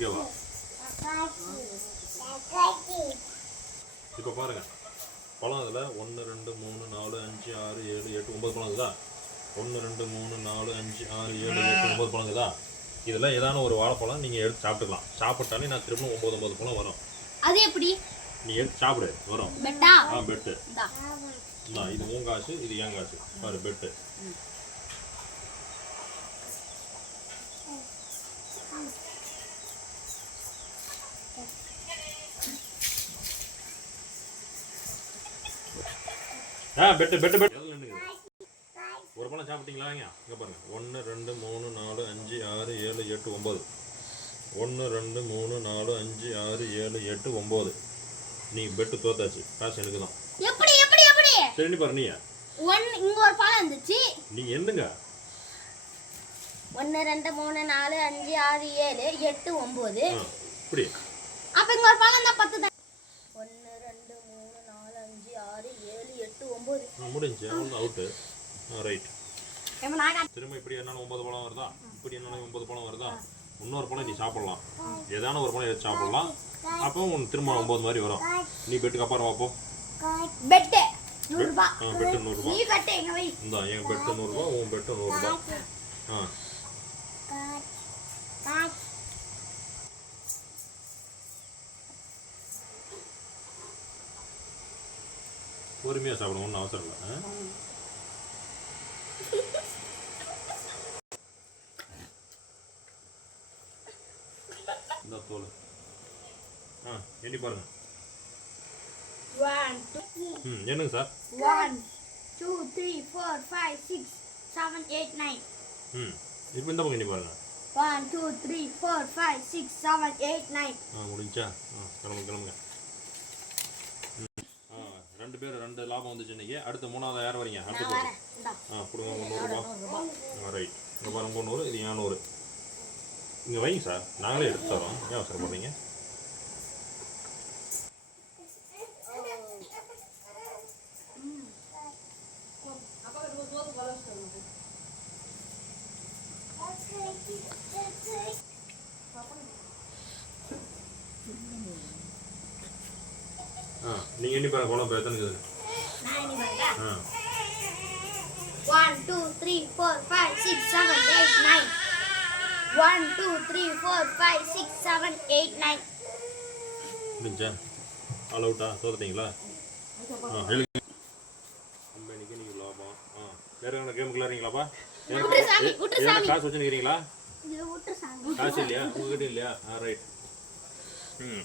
ஓகேவா? இப்போ பாருங்க. பழம் இதில் ஒன்று ரெண்டு மூணு நாலு அஞ்சு ஆறு ஏழு எட்டு ஒன்பது பழம் இருக்குதா? ஒன்று ரெண்டு மூணு நாலு அஞ்சு ஆறு ஏழு எட்டு ஒன்பது பழம் இருக்குதா? இதில் ஏதான ஒரு வாழைப்பழம் நீங்கள் எடுத்து சாப்பிட்டுக்கலாம். சாப்பிட்டாலே நான் திரும்ப ஒம்பது ஒன்பது பழம் வரும். அது எப்படி? நீ எடுத்து சாப்பிடு வரும். ஆ பெட்டு. இது உன் காசு இது என் காசு. பாரு பெட்டு. ஆ பெட்டு பெட்டு பெட்டு? ஒரு பழம் சாப்பிட்டீங்களா? இங்க இங்க பாருங்க. ஒன்று ரெண்டு மூணு நாலு அஞ்சு ஆறு ஏழு எட்டு ஒம்பது ஒன்று ரெண்டு மூணு நாலு அஞ்சு ஆறு ஏழு எட்டு ஒம்பது நீ பெட்டு தோத்தாச்சு. காசு எனக்கு தான். எப்படி எப்படி எப்படி? சரி பாரு நீ ஒன் இங்க ஒரு பழம் இருந்துச்சு. நீ என்னங்க ஒன்று ரெண்டு மூணு நாலு அஞ்சு ஆறு ஏழு எட்டு ஒம்பது ஆ, இப்படி. அப்ப இங்க ஒரு பழம் தான் பத்து தான். ஒன்று ரெண்டு மூணு நாலு அஞ்சு ஆறு ஏழு எட்டு ஒம்பது. ஆ, முடிஞ்சு அவன் அவுட்டு ரைட் ஏமா நான் திரும்ப இப்படி என்னென்ன ஒன்பது பழம் வருதா? இப்படி என்னென்ன ஒன்பது பழம் வருதா? இன்னொரு பழம் நீ சாப்பிடலாம். ஏதான ஒரு பழம் எடுத்து சாப்பிடலாம். அப்போ உன் திரும்ப ஒன்பது மாதிரி வரும். நீ பெட்டுக்கு அப்புறம் பார்ப்போம் பெட்டு நூறுரூபா ஆ பெட்டு நூறுரூபா நீ கட்டு எங்க வை. இந்தா என் பெட்டு நூறுரூபா உன் பெட்டு நூறுரூபா ஆ. பொறுமையாக சாப்பிடணும் ஒன்றும் அவசரம் இல்லை? இந்த தோல். ஆ எண்ணி பாருங்க. ம் என்னங்க sir? One two three four five six seven eight nine ம் இப்போ இந்த பக்கம் எண்ணி பாருங்க. One two three four five six seven eight nine ஆ முடிஞ்சா? ஆ கிளம்புங்க கிளம்புங்க. ரெண்டு பேர் ரெண்டு லாபம் வந்துச்சு இன்னைக்கு. அடுத்து மூணாவது யார் வரீங்க? அடுத்த போட்டு ஆ கொடுங்க ஒரு நூறுரூபா. ஆ ரைட் இங்கே பாருங்க முந்நூறு இது ஏழ்நூறு இங்கே வைங்க சார். நாங்களே எடுத்து தரோம். ஏன் அவசரப்படுறீங்க ஆ நீங்கள் எண்ணி பாருங்க குழம்பு எத்தனை வரேன் ஆ. One two three four five six seven eight nine one two three four five six seven eight nine முடிஞ்சா? ஆல் அவுட்டா தோத்துட்டீங்களா? ஆ எழுதி. கம்பெனிக்கு நீங்கள் லாபம். ஆ. வேற என்ன கேம் விளையாடுறீங்களாப்பா. காசு வச்சுருக்கிறீங்களா காசு இல்லையா? உங்ககிட்ட இல்லையா? ஆ ரைட் ம்.